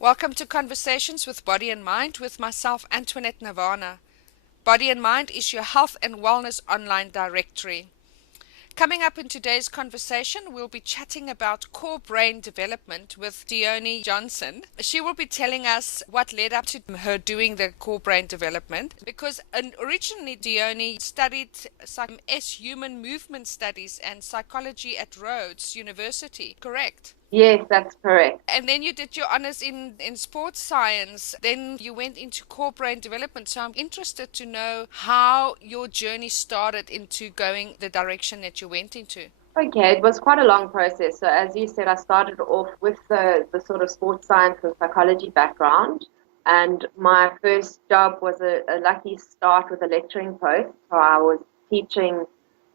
Welcome to Conversations with Body and Mind with myself, Antoinette Nirvana. Body and Mind is your health and wellness online directory. Coming up in today's conversation, we'll be chatting about core brain development with Dione Johnson. She will be telling us what led up to her doing the core brain development, because originally Dione studied some human movement studies and psychology at Rhodes University, correct? Yes, that's correct. And then you did your honors in sports science. Then you went into core brain development. So I'm interested to know how your journey started into going the direction that you went into. Okay, it was quite a long process. So as you said, I started off with the sort of sports science and psychology background. And my first job was a lucky start with a lecturing post. So I was teaching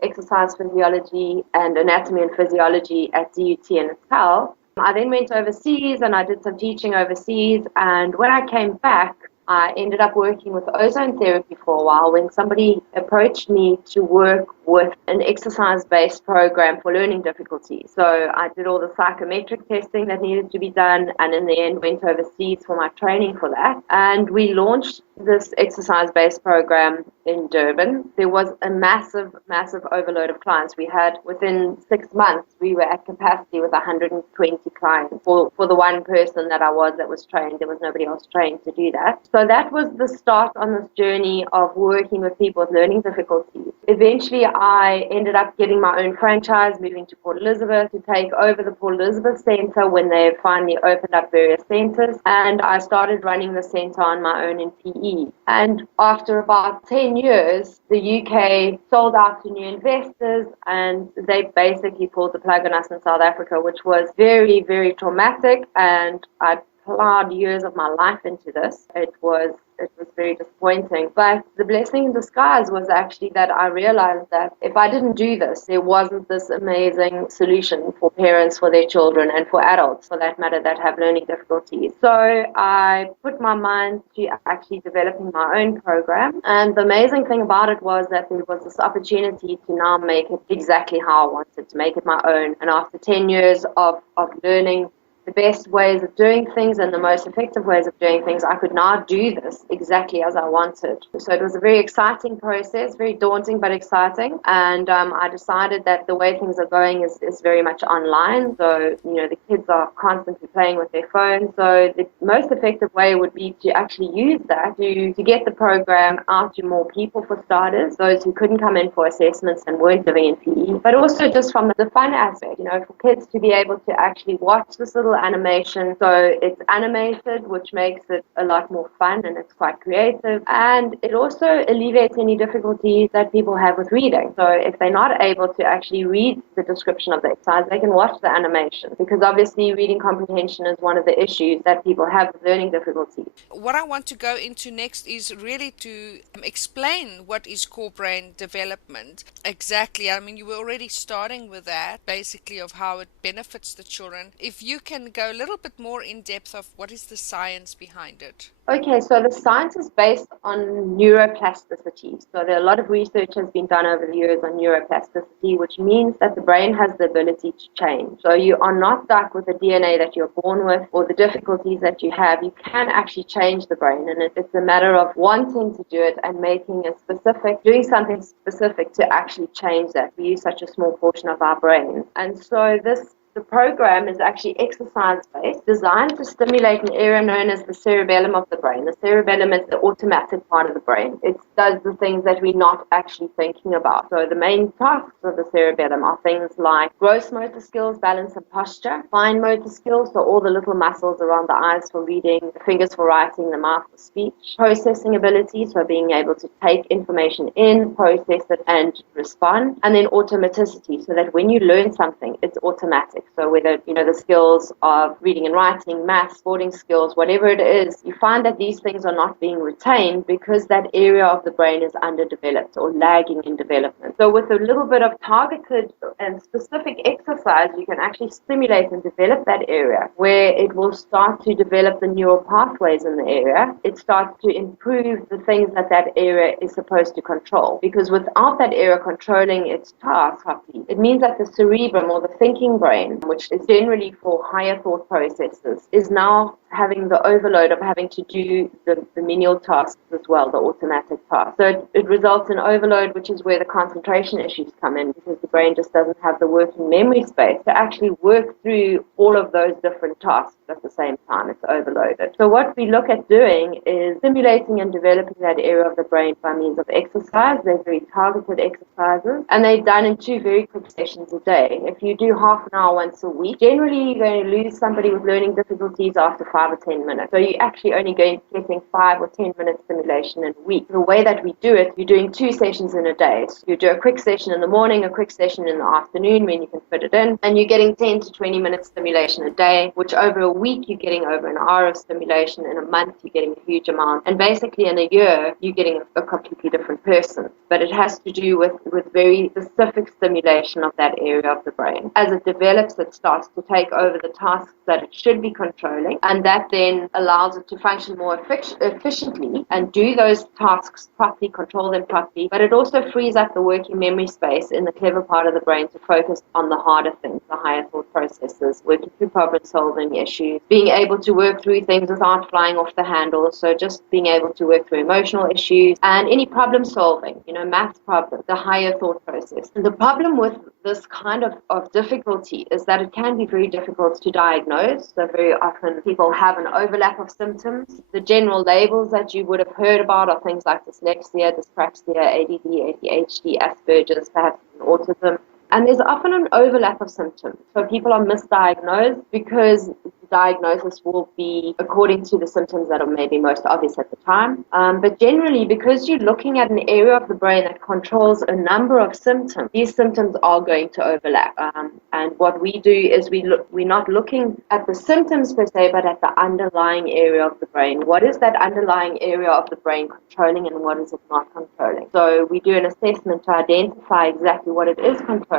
exercise physiology and anatomy and physiology at DUT in Natal. I then went overseas and I did some teaching overseas. And when I came back, I ended up working with ozone therapy for a while when somebody approached me to work with an exercise-based program for learning difficulties. So I did all the psychometric testing that needed to be done, and in the end went overseas for my training for that. And we launched this exercise-based program in Durban. There was a massive, massive overload of clients. We had, within 6 months, we were at capacity with 120 clients for the one person that was trained. There was nobody else trained to do that. So that was the start on this journey of working with people with learning difficulties. Eventually, I ended up getting my own franchise, moving to Port Elizabeth to take over the Port Elizabeth Centre when they finally opened up various centres. And I started running the centre on my own in PE. And after about 10 years, the UK sold out to new investors and they basically pulled the plug on us in South Africa, which was very, very traumatic. And I plowed years of my life into this. It was very disappointing. But the blessing in disguise was actually that I realized that if I didn't do this, there wasn't this amazing solution for parents, for their children, and for adults, for that matter, that have learning difficulties. So I put my mind to actually developing my own program. And the amazing thing about it was that there was this opportunity to now make it exactly how I wanted, to make it my own. And after 10 years of learning the best ways of doing things and the most effective ways of doing things, I could now do this exactly as I wanted. So it was a very exciting process, very daunting but exciting. And I decided that the way things are going is very much online. So, the kids are constantly playing with their phones. So the most effective way would be to actually use that to get the program out to more people, for starters, those who couldn't come in for assessments and weren't living in PE, but also just from the fun aspect, for kids to be able to actually watch this little animation. So it's animated, which makes it a lot more fun and it's quite creative. And it also alleviates any difficulties that people have with reading. So if they're not able to actually read the description of the exercise, they can watch the animation, because obviously reading comprehension is one of the issues that people have with learning difficulties. What I want to go into next is really to explain what is core brain development exactly. I mean, you were already starting with that, basically, of how it benefits the children. If you can go a little bit more in depth of what is the science behind it. Okay, so the science is based on neuroplasticity. So there are a lot of research has been done over the years on neuroplasticity, which means that the brain has the ability to change. So you are not stuck with the DNA that you're born with or the difficulties that you have. You can actually change the brain, and it's a matter of wanting to do it and doing something specific to actually change that. We use such a small portion of our brain. And so the program is actually exercise-based, designed to stimulate an area known as the cerebellum of the brain. The cerebellum is the automatic part of the brain. It does the things that we're not actually thinking about. So the main tasks of the cerebellum are things like gross motor skills, balance and posture, fine motor skills, so all the little muscles around the eyes for reading, the fingers for writing, the mouth for speech, processing ability, so being able to take information in, process it, and respond, and then automaticity, so that when you learn something, it's automatic. So whether, the skills of reading and writing, math, sporting skills, whatever it is, you find that these things are not being retained because that area of the brain is underdeveloped or lagging in development. So with a little bit of targeted and specific exercise, you can actually stimulate and develop that area where it will start to develop the neural pathways in the area. It starts to improve the things that area is supposed to control. Because without that area controlling its tasks, it means that the cerebrum or the thinking brain, which is generally for higher thought processes, is now having the overload of having to do the menial tasks as well, the automatic tasks. So it results in overload, which is where the concentration issues come in, because the brain just doesn't have the working memory space to actually work through all of those different tasks at the same time. It's overloaded. So what we look at doing is stimulating and developing that area of the brain by means of exercise. They're very targeted exercises, and they're done in 2 very quick sessions a day. If you do half an hour once a week, generally you're going to lose somebody with learning difficulties after 5 or 10 minutes. So you're actually only getting 5 or 10 minutes stimulation in a week. The way that we do it, you're doing 2 sessions in a day. So you do a quick session in the morning, a quick session in the afternoon when you can fit it in, and you're getting 10 to 20 minutes stimulation a day, which over a week you're getting over an hour of stimulation. In a month you're getting a huge amount, and basically in a year you're getting a completely different person. But it has to do with very specific stimulation of that area of the brain. As it develops, it starts to take over the tasks that it should be controlling, and that then allows it to function more efficiently and do those tasks properly, control them properly. But it also frees up the working memory space in the clever part of the brain to focus on the harder things, the higher thought processes, working through problem solving issues, being able to work through things without flying off the handle. So just being able to work through emotional issues and any problem solving, maths problems, the higher thought process. And the problem with this kind of difficulty is that it can be very difficult to diagnose. So very often people have an overlap of symptoms. The general labels that you would have heard about are things like dyslexia, dyspraxia, ADD, ADHD, Asperger's, perhaps autism. And there's often an overlap of symptoms. So people are misdiagnosed because the diagnosis will be according to the symptoms that are maybe most obvious at the time. But generally, because you're looking at an area of the brain that controls a number of symptoms, these symptoms are going to overlap. And what we do is we're not looking at the symptoms per se, but at the underlying area of the brain. What is that underlying area of the brain controlling and what is it not controlling? So we do an assessment to identify exactly what it is controlling,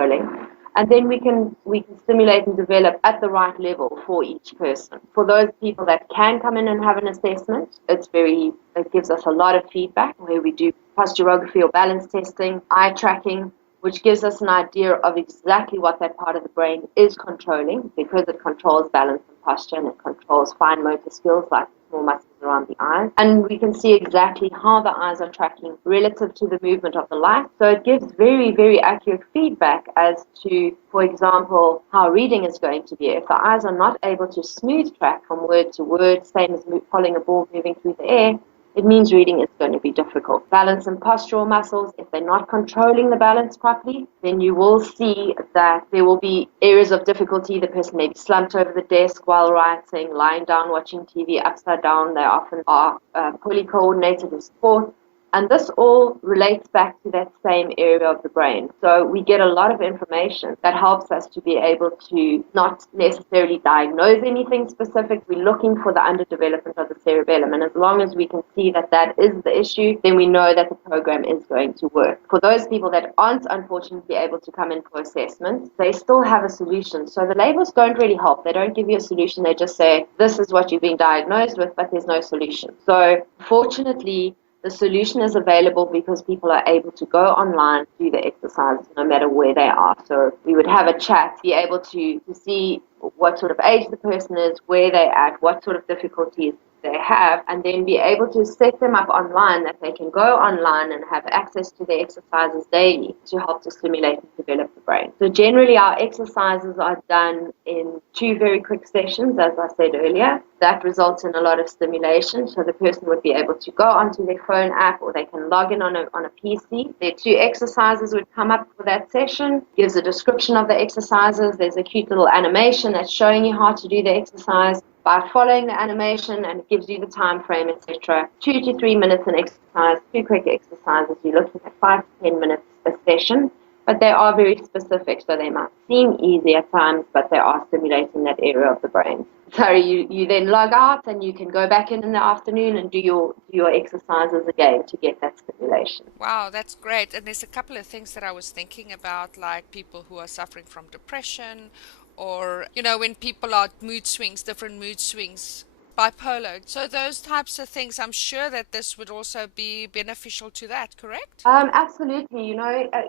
and then we can stimulate and develop at the right level for each person. For those people that can come in and have an assessment, it gives us a lot of feedback where we do posturography or balance testing, eye tracking, which gives us an idea of exactly what that part of the brain is controlling, because it controls balance and posture, and it controls fine motor skills like small muscles around the eyes. And we can see exactly how the eyes are tracking relative to the movement of the light. So it gives very, very accurate feedback as to, for example, how reading is going to be. If the eyes are not able to smooth track from word to word, same as following a ball moving through the air, it means reading is going to be difficult. Balance and postural muscles, if they're not controlling the balance properly, then you will see that there will be areas of difficulty. The person may be slumped over the desk while writing, lying down, watching TV, upside down. They often are poorly coordinated in sport. And this all relates back to that same area of the brain. So we get a lot of information that helps us to be able to not necessarily diagnose anything specific. We're looking for the underdevelopment of the cerebellum. And as long as we can see that that is the issue, then we know that the program is going to work. For those people that aren't unfortunately able to come in for assessment, they still have a solution. So the labels don't really help. They don't give you a solution. They just say, this is what you're being diagnosed with, but there's no solution. So fortunately, the solution is available because people are able to go online, do the exercises no matter where they are. So we would have a chat, be able to see what sort of age the person is, where they're at, what sort of difficulties they have, and then be able to set them up online that they can go online and have access to the exercises daily to help to stimulate and develop the brain. So generally our exercises are done in 2 very quick sessions, as I said earlier. That results in a lot of stimulation, so the person would be able to go onto their phone app, or they can log in on a PC. Their 2 exercises would come up for that session, gives a description of the exercises. There's a cute little animation that's showing you how to do the exercise by following the animation, and it gives you the time frame, etc. 2 to 3 minutes an exercise, 2 quick exercises. You're looking at 5 to 10 minutes a session, but they are very specific, so they might seem easy at times, but they are stimulating that area of the brain. So you then log out, and you can go back in the afternoon and do your exercises again to get that stimulation. Wow, that's great. And there's a couple of things that I was thinking about, like people who are suffering from depression, or, when people are different mood swings. bipolar. So those types of things, I'm sure that this would also be beneficial to that, correct? Absolutely.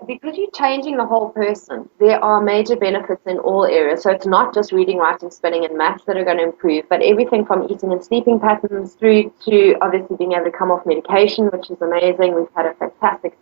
Because you're changing the whole person, there are major benefits in all areas. So it's not just reading, writing, spelling, and maths that are going to improve, but everything from eating and sleeping patterns through to obviously being able to come off medication, which is amazing. We've had a fantastic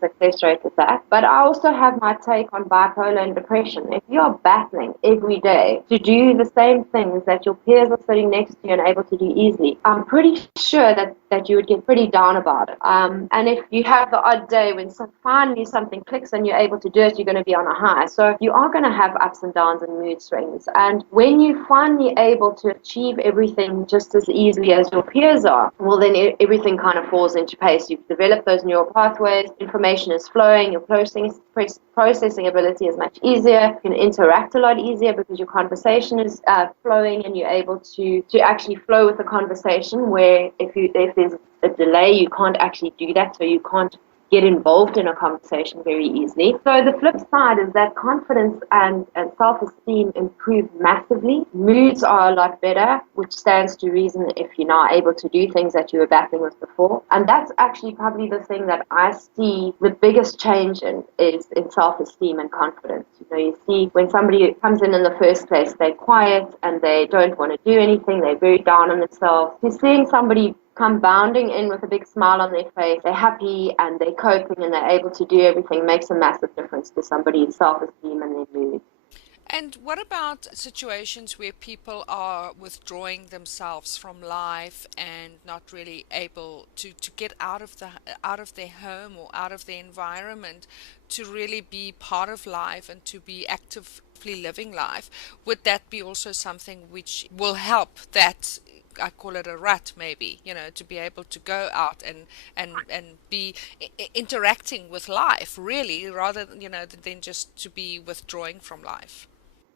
success rate with that. But I also have my take on bipolar and depression. If you're battling every day to do the same things that your peers are sitting next to you and able to do easily, I'm pretty sure that you would get pretty down about it. And if you have the odd day when finally something clicks and you're able to do it, you're going to be on a high. So you are going to have ups and downs and mood swings. And when you're finally able to achieve everything just as easily as your peers are, well, then everything kind of falls into place. You've developed those neural pathways, information is flowing, your processing ability is much easier. You can interact a lot easier because your conversation is flowing, and you're able to actually flow with the conversation, where if there's a delay, you can't actually do that, so you can't get involved in a conversation very easily. So the flip side is that confidence and self-esteem improve massively. Moods are a lot better, which stands to reason if you're now able to do things that you were battling with before. And that's actually probably the thing that I see the biggest change in, is in self-esteem and confidence. You see when somebody comes in the first place, they're quiet and they don't want to do anything, they're very down on themselves. You're seeing somebody come bounding in with a big smile on their face, they're happy and they're coping and they're able to do everything, makes a massive difference to somebody's self-esteem and their mood. And what about situations where people are withdrawing themselves from life and not really able to get out of their home or out of their environment to really be part of life and to be actively living life? Would that be also something which will help that? I call it a rut, maybe, to be able to go out and be interacting with life, really, rather than just to be withdrawing from life.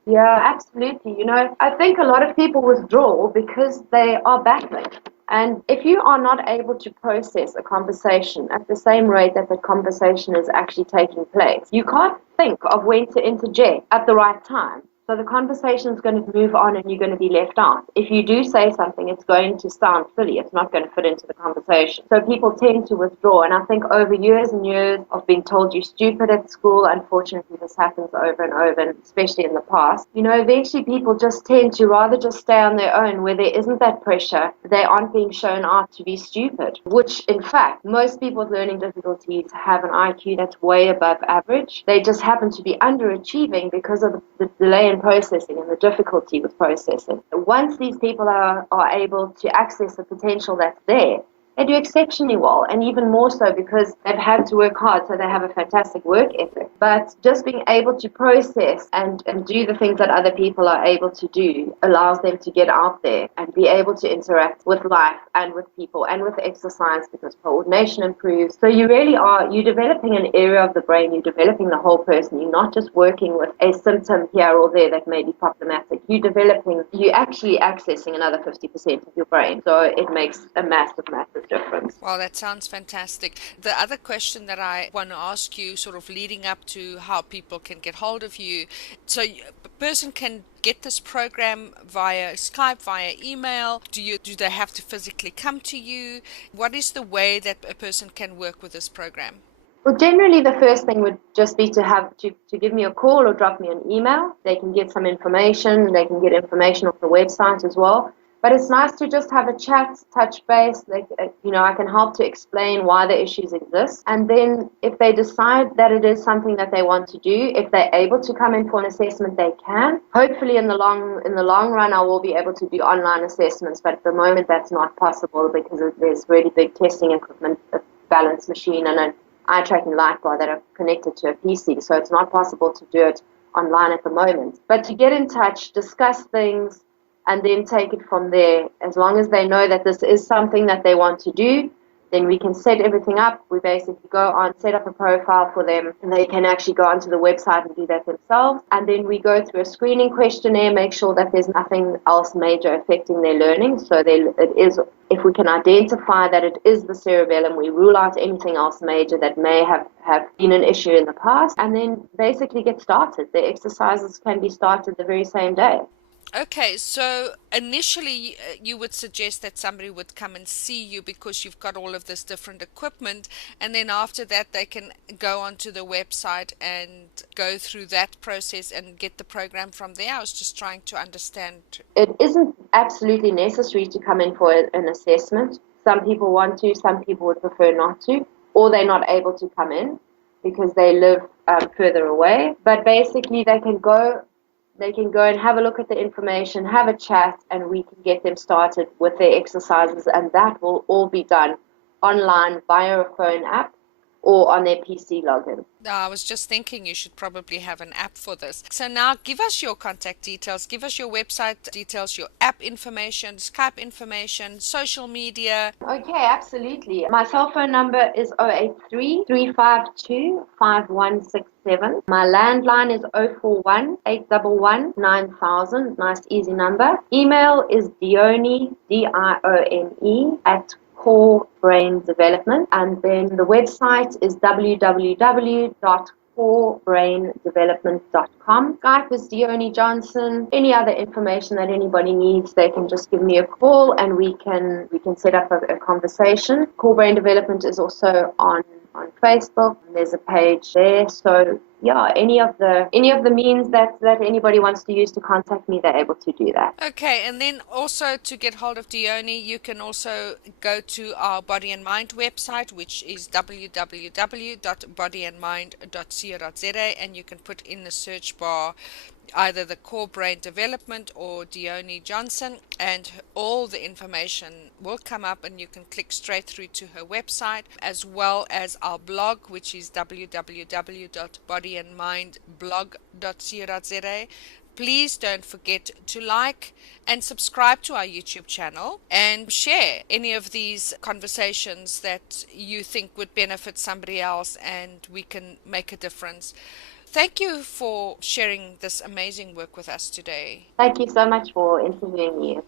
Yeah, absolutely. I think a lot of people withdraw because they are battling. And if you are not able to process a conversation at the same rate that the conversation is actually taking place, you can't think of when to interject at the right time. So the conversation is going to move on and you're going to be left out. If you do say something, it's going to sound silly. It's not going to fit into the conversation. So people tend to withdraw. And I think over years and years of being told you're stupid at school, unfortunately this happens over and over, and especially in the past, eventually people just tend to rather just stay on their own where there isn't that pressure. They aren't being shown out to be stupid, which in fact, most people with learning difficulties have an IQ that's way above average. They just happen to be underachieving because of the delay in processing and the difficulty with processing. Once these people are able to access the potential that's there, they do exceptionally well, and even more so because they've had to work hard, so they have a fantastic work ethic. But just being able to process and do the things that other people are able to do allows them to get out there and be able to interact with life and with people and with exercise, because coordination improves. So you're developing an area of the brain, you're developing the whole person. You're not just working with a symptom here or there that may be problematic. You're actually accessing another 50% of your brain. So it makes a massive difference. Well, that sounds fantastic. The other question that I want to ask you, sort of leading up to how people can get hold of you, so a person can get this program via Skype, via email. Do they have to physically come to you? What is the way that a person can work with this program? Well, generally the first thing would just be to have to give me a call or drop me an email. They can get some information. They can get information off the website as well. But it's nice to just have a chat, touch base. I can help to explain why the issues exist. And then if they decide that it is something that they want to do, if they're able to come in for an assessment, they can. Hopefully in the long run, I will be able to do online assessments. But at the moment, that's not possible because there's really big testing equipment, a balance machine, and an eye tracking light bar that are connected to a PC. So it's not possible to do it online at the moment. But to get in touch, discuss things, and then take it from there. As long as they know that this is something that they want to do, then we can set everything up. We basically go on, set up a profile for them, and they can actually go onto the website and do that themselves. And then we go through a screening questionnaire, make sure that there's nothing else major affecting their learning. So if we can identify that it is the cerebellum, we rule out anything else major that may have been an issue in the past, and then basically get started. The exercises can be started the very same day. Okay, so initially you would suggest that somebody would come and see you because you've got all of this different equipment, and then after that they can go onto the website and go through that process and get the program from there. I was just trying to understand. It isn't absolutely necessary to come in for an assessment. Some people want to, some people would prefer not to, or they're not able to come in because they live further away. But basically, they can go and have a look at the information, have a chat, and we can get them started with their exercises, and that will all be done online via a phone app or on their PC login. I was just thinking you should probably have an app for this. So now give us your contact details, give us your website details, your app information, Skype information, social media. Okay, absolutely. My cell phone number is 083-352-5167. My landline is 041-811-9000. Nice, easy number. Email is Dione, Dione, at Core Brain Development. And then the website is www.corebraindevelopment.com. Skype is Dione Johnson. Any other information that anybody needs, they can just give me a call and we can set up a conversation. Core Brain Development is also on Facebook. There's a page there. So yeah, any of the means that anybody wants to use to contact me, they're able to do that. Okay, and then also to get hold of Dione, you can also go to our Body and Mind website, which is www.bodyandmind.co.za, and you can put in the search bar either the Core Brain Development or Dione Johnson, and all the information will come up and you can click straight through to her website, as well as our blog, which is www.bodyandmindblog.co.za. Please don't forget to like and subscribe to our YouTube channel and share any of these conversations that you think would benefit somebody else and we can make a difference. Thank you for sharing this amazing work with us today. Thank you so much for interviewing me.